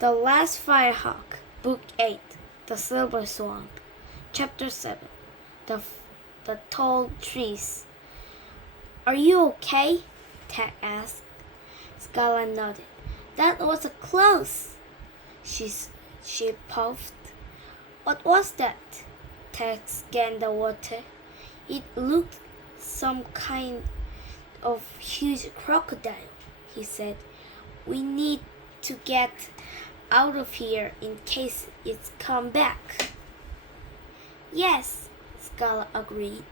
The Last Firehawk, Book 8, The Silver Swamp, Chapter 7, The Tall Trees. Are you okay? Tag asked. Scarlet nodded. That was close. She puffed. What was that? Tag scanned the water. It looked some kind of huge crocodile, he said. We need to get out of here in case it's come back. Yes, Scarlet agreed.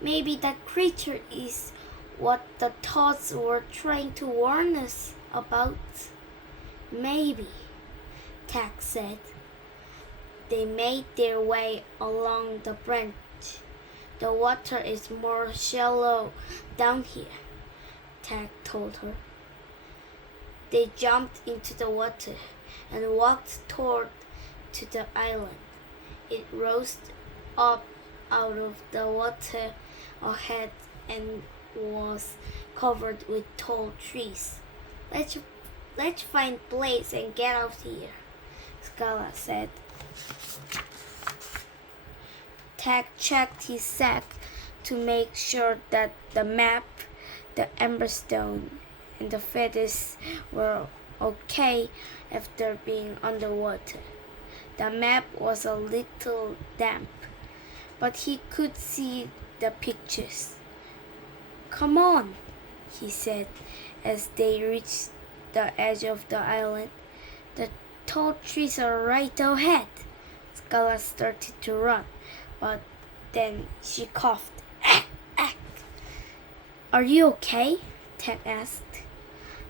Maybe that creature is what the thoughts were trying to warn us about. Maybe, Tag said. They made their way along the branch. The water is more shallow down here, Tag told her. They jumped into the water and walked toward to the island. It rose up out of the water ahead and was covered with tall trees. Let's find a place and get out here, Scarlet said. Tag checked his sack to make sure that the map, the emberstone, and the feathers were okay after being underwater. The map was a little damp, but he could see the pictures. Come on, he said as they reached the edge of the island. The tall trees are right ahead. Scarlet started to run, but then she coughed. Ack, ack. Are you okay? Ted asked.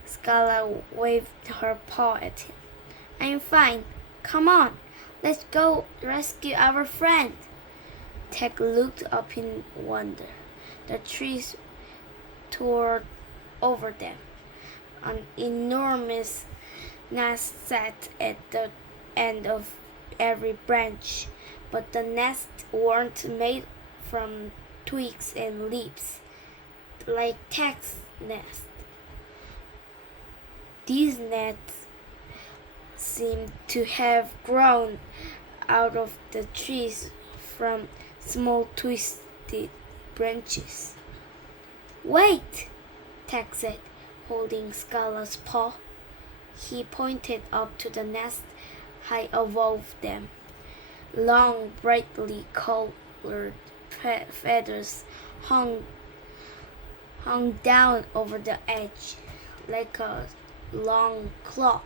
Scarlet waved her paw at him. I'm fine. Come on, let's go rescue our friend. Ted looked up in wonder. The trees towered over them. An enormous nest sat at the end of every branch, but the nests weren't made from twigs and leaves, like Tag's nest. These nests seemed to have grown out of the trees from small twisted branches. Wait, Tag said, holding Scarlet's paw. He pointed up to the nest high above them. Long, brightly colored feathers hung down over the edge like a long clock.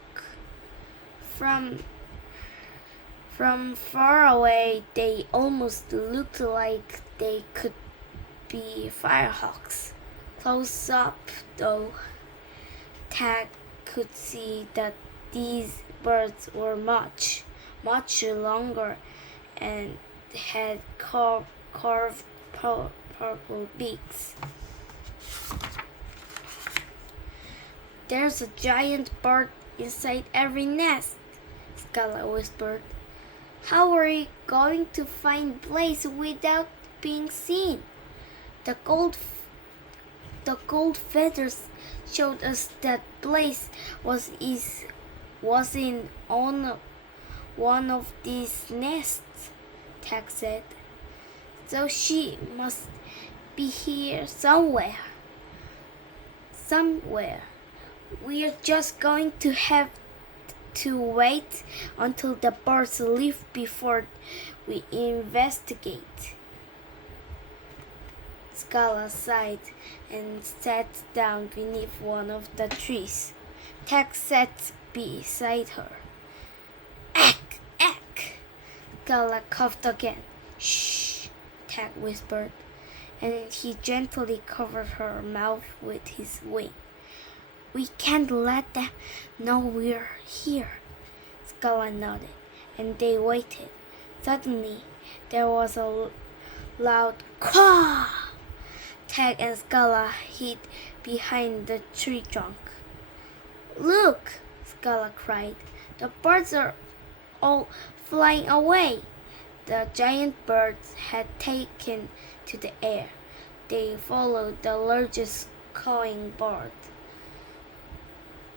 From far away, they almost looked like they could be firehawks. Close up, though, Tag could see that these birds were much longer and had carved purple beaks. There's a giant bird inside every nest, Scarlet whispered. How are we going to find Blaze without being seen? The gold feathers showed us that Blaze was in on one of these nests, Tag said. So she must be here somewhere. We're just going to have to wait until the birds leave before we investigate. Scarlet sighed and sat down beneath one of the trees. Tag sat beside her. Ack, ack! Scarlet coughed again. Shh, Tag whispered, and he gently covered her mouth with his wing. We can't let them know we're here. Scarlet nodded, and they waited. Suddenly, there was a loud caw. Tag and Scarlet hid behind the tree trunk. Look, Scarlet cried. The birds are all flying away. The giant birds had taken to the air. They followed the largest cawing bird.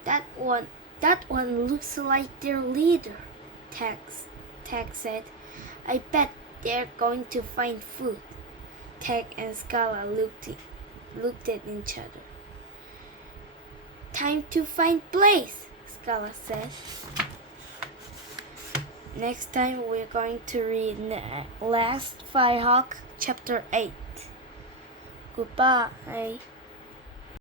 That one That one looks like their leader, Tag said. I bet they're going to find food. Tag and Scala looked at each other. Time to find Blaze, Scala said. Next time we're going to read Last Firehawk, chapter 8. Goodbye.